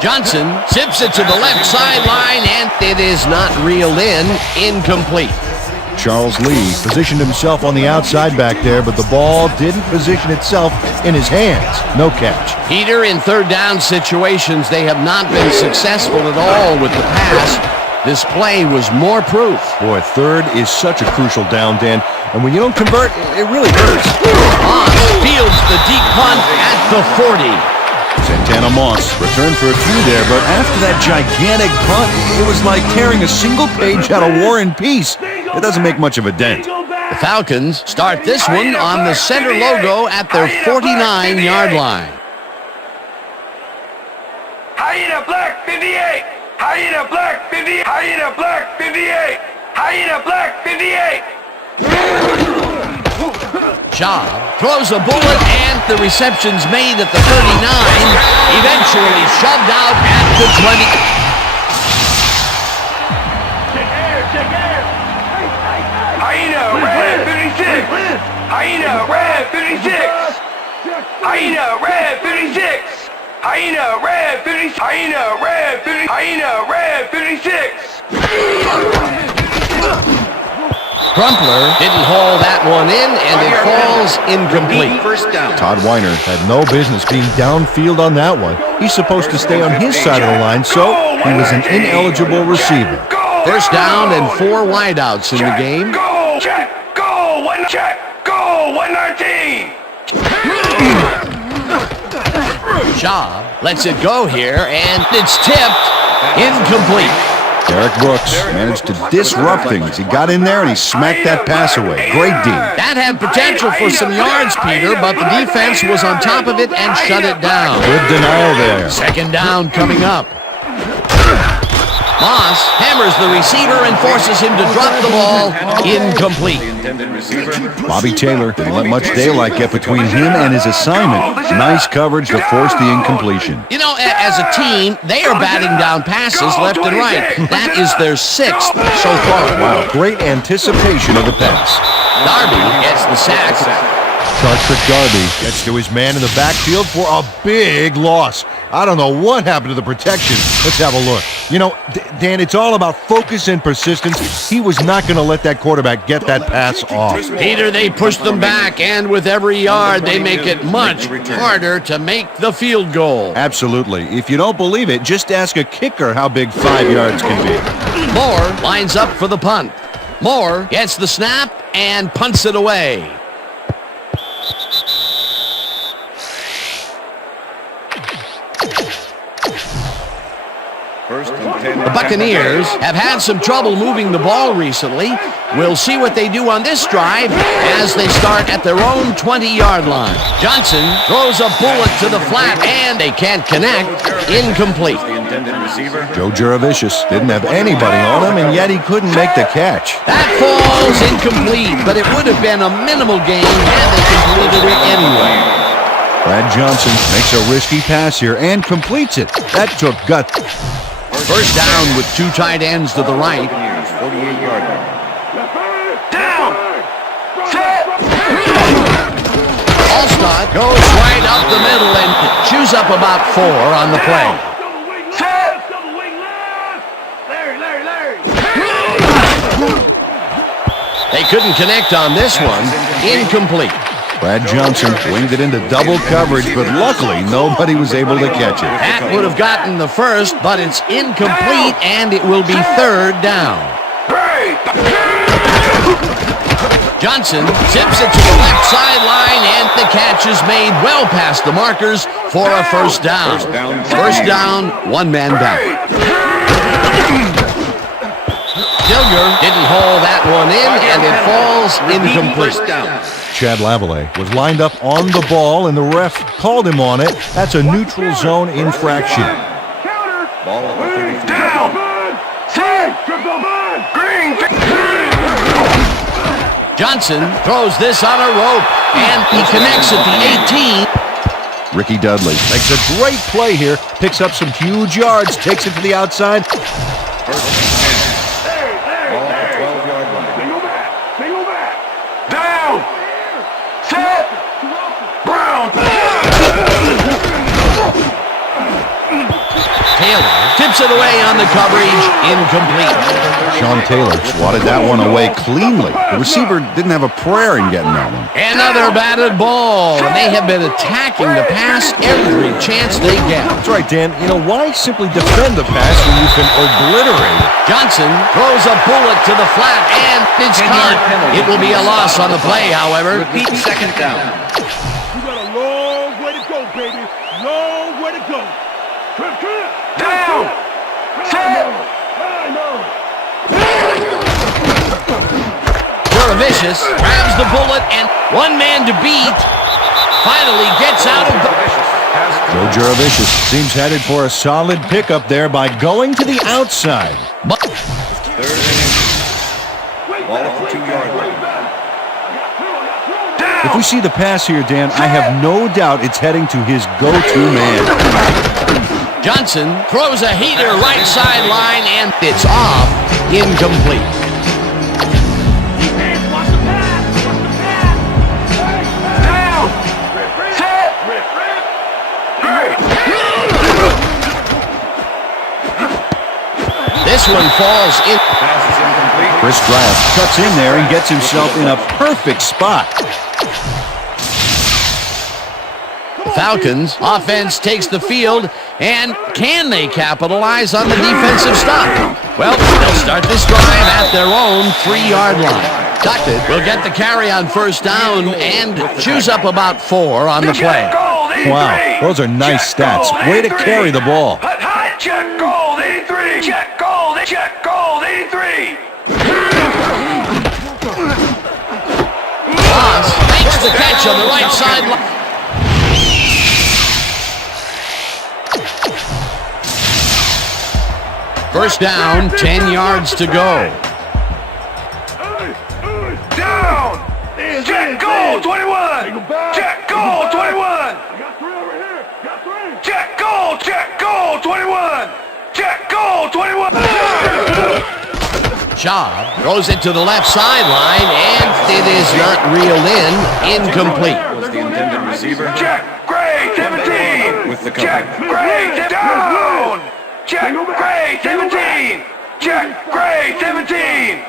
Johnson zips it to the left sideline, and it is not reeled in. Incomplete. Charles Lee positioned himself on the outside back there, but the ball didn't position itself in his hands. No catch. Peter, in third down situations, they have not been successful at all with the pass. This play was more proof. Boy, third is such a crucial down, Dan. And when you don't convert, it really hurts. Moss fields the deep punt at the 40. Santana Moss returned for a few there, but after that gigantic punt, it was like tearing a single page out of War and Peace. It doesn't make much of a dent. The Falcons start this one on the center logo at their 49-yard line. Hyena black 58. Hyena black 58. Hyena black 58. Hyena black 58. Schaub throws a bullet, and the reception's made at the 39, eventually shoved out at the 20. Check air. Hyena red 56. Hyena red 56. Hyena red 56. Hyena red 56. Hyena red 56. Hyena red 56. Crumpler didn't haul that one in, and it falls incomplete. First down. Todd Weiner had no business being downfield on that one. He's supposed to stay on his side of the line, so he was an ineligible receiver. First down and 4 wideouts in the game. Go! Check! Go! One check! Go! 119! Schaub lets it go here, and it's tipped. Incomplete. Derek Brooks managed to disrupt things. He got in there and he smacked that pass away. Great D. That had potential for some yards, Peter, but the defense was on top of it and shut it down. Good denial there. Second down coming up. Moss hammers the receiver and forces him to drop the ball. Incomplete. Bobby Taylor didn't let much daylight get between him and his assignment. Nice coverage to force the incompletion. You know, as a team, they are batting down passes left and right. That is their 6th so far. Wow, great anticipation of the pass. Darby gets the sack. Shark Trick Darby gets to his man in the backfield for a big loss. I don't know what happened to the protection. Let's have a look. You know, Dan, it's all about focus and persistence. He was not going to let that quarterback get that pass off. Peter, they push them back, and with every yard, they make it much harder to make the field goal. Absolutely. If you don't believe it, just ask a kicker how big 5 yards can be. Moore lines up for the punt. Moore gets the snap and punts it away. The Buccaneers have had some trouble moving the ball recently. We'll see what they do on this drive as they start at their own 20-yard line. Johnson throws a bullet to the flat, and they can't connect. Incomplete. Joe Juravicius didn't have anybody on him, and yet he couldn't make the catch. That falls incomplete, but it would have been a minimal gain had they completed it anyway. Brad Johnson makes a risky pass here and completes it. That took gut. First down with 2 tight ends to the right. 48-yard line. Down! Set! Allstott goes right up the middle and chews up about 4 on the play. Set! They couldn't connect on this one. Incomplete. Brad Johnson winged it into double coverage, but luckily nobody was able to catch it. That would have gotten the first, but it's incomplete, and it will be 3rd down. Johnson zips it to the left sideline, and the catch is made well past the markers for a first down. First down, 1 man back. Dilger didn't haul that one in, and it falls incomplete. Chad Lavallee was lined up on the ball, and the ref called him on it. That's a neutral zone infraction. Ball at the 33. Down! Set! Green! Johnson throws this on a rope, and he connects at the 18. Ricky Dudley makes a great play here, picks up some huge yards, takes it to the outside. First and 10. Ball at the 12-yard line. Down! Set! Brown! Taylor tips it away on the coverage. Incomplete. Sean Taylor swatted that one away cleanly. The receiver didn't have a prayer in getting that one. Another batted ball, and they have been attacking the pass every chance they get. That's right, Dan. You know, why simply defend the pass when you can obliterate it? Johnson throws a bullet to the flat, and it's caught. It will be a loss on the play, however. Repeat second down. You got a long way to go, baby. Long way to go. Down! Set! Juravicius grabs the bullet, and 1 man to beat finally gets out of the... Joe Juravicius seems headed for a solid pickup there by going to the outside. But 3rd and 8. Ball at the 2-yard line. If we see the pass here, Dan, I have no doubt it's heading to his go-to man. Johnson throws a heater right sideline, and it's off. Incomplete. Down! Set! Great! This one falls in. Pass is incomplete. Chris Drive cuts in there and gets himself in a perfect spot. The Falcons offense takes the field, and can they capitalize on the defensive stop? Well, they'll start this drive at their own 3-yard line. Duckett will get the carry on first down and chews up about 4 on the play. Wow, those are nice stats. Way to carry the ball. Check gold 83. Check gold 83. Moss makes the catch on the right sideline. First down, 10 yards to go. Down. Check goal 21. Check goal 21. Check goal 21. Check goal 21. Schaub throws it to the left sideline, and it is not reeled in. Incomplete. Was the intended receiver. Check Gray 17. With the cover. Check Gray down. Check Gray 17. Check Gray 17.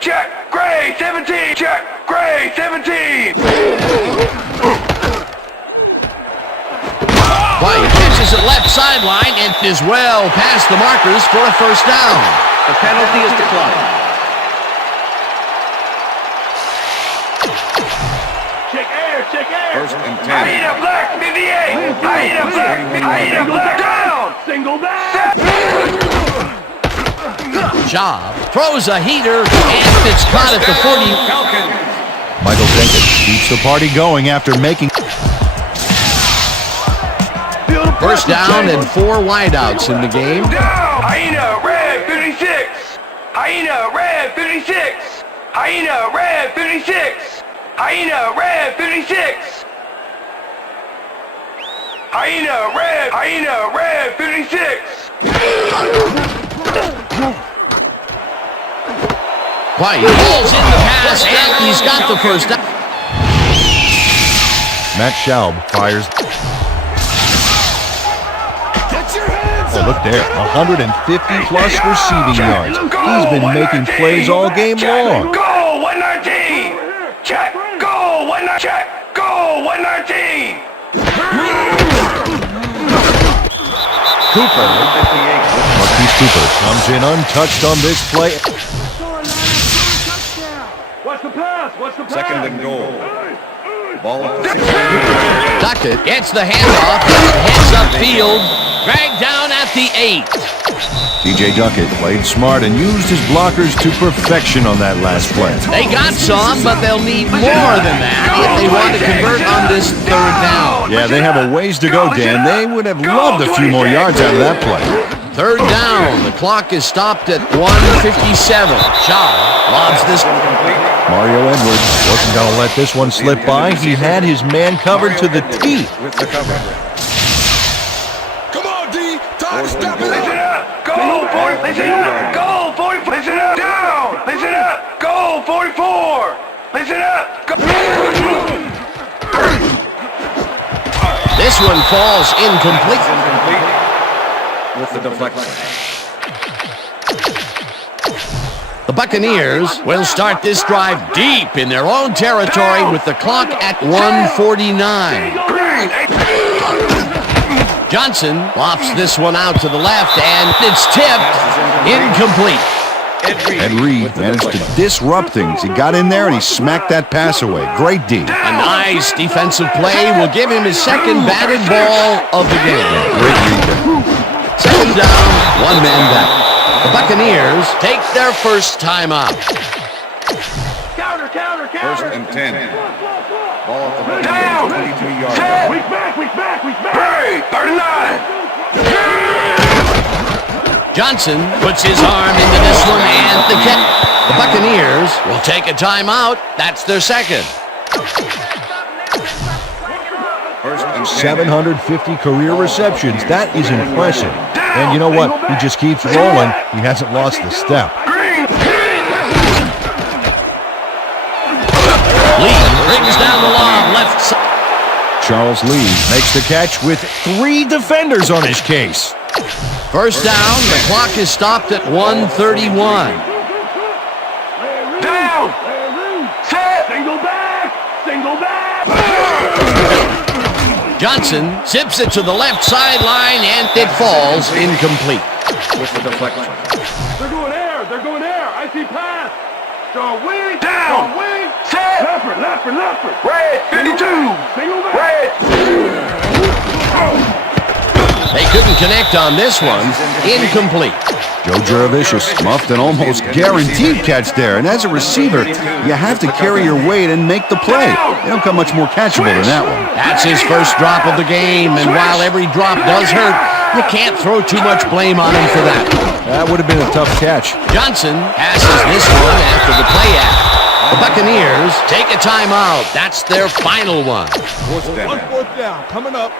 Check Gray 17. Check Gray 17. White catches it left sideline and is well past the markers for a first down. The penalty is declined. Check air. First and 10. Aida Black 58. Aida Black down. Single back. Schaub throws a heater, and it's caught at the 40. Michael Jenkins keeps the party going after making. First down and 4 wideouts in the game. Down. Hyena red 56. Hyena red 56. Hyena red 56. Hyena red 56. Hyena red 56. White pulls in the pass, and he's got the first down. Matt Schaub fires. Oh, look there, 150-plus receiving yards. He's been making plays all game long. Goal 119. Check goal 119. Check goal 119. Cooper. Marquise Cooper comes in untouched on this play. What's the pass? Second and goal. Ball at the 6. Duckett gets the handoff and heads upfield, dragged down at the 8. TJ Duckett played smart and used his blockers to perfection on that last play. They got some, but they'll need more than that if they want to convert on this third down. Yeah, they have a ways to go, Dan. They would have loved a few more yards out of that play. Third down. The clock is stopped at 1:57. Shaw lobs this. Mario Edwards wasn't going to let this one slip by. He had his man covered to the teeth. With the cover. Come on, D. Time to step it Listen up. up. Goal 40. Listen up. Goal 40. Listen up. Down. Listen up. Goal 44. Listen up. This one falls incomplete. With the deflection. The Buccaneers will start this drive deep in their own territory with the clock at 1:49. Johnson lofts this one out to the left, and it's tipped. Incomplete. Ed Reed managed to disrupt things. He got in there and he smacked that pass away. Great D. A nice defensive play will give him his second batted ball of the game. Great read. Second down, one man back. The Buccaneers take their first time out. Counter. First and 10. Ball at the Down. 22-yard 10. line. Weak back. Hurry. 39. Johnson puts his arm into this one, and the Buccaneers will take a timeout. That's their second. First and 10. 750 career receptions. That is impressive. And you know what? He just keeps rolling. He hasn't lost a step. Lee brings down the lob left side. Charles Lee makes the catch with 3 defenders on his case. First down, the clock is stopped at 1:31. Down! Set! Single back! Single back! Johnson zips it to the left sideline, and it falls incomplete. With the deflection. They're going air! They're going air! I see pass! Strong wing! Down! Strong wing! Set! Leopard! Red! 52! Single back! Red! They couldn't connect on this one. Incomplete. Joe Juravicius muffed an almost guaranteed catch there. And as a receiver, you have to carry your weight and make the play. They don't come much more catchable than that one. That's his first drop of the game, and while every drop does hurt, you can't throw too much blame on him for that. That would have been a tough catch. Johnson passes this one after the play act. The Buccaneers take a timeout. That's their final one. Fourth down coming up.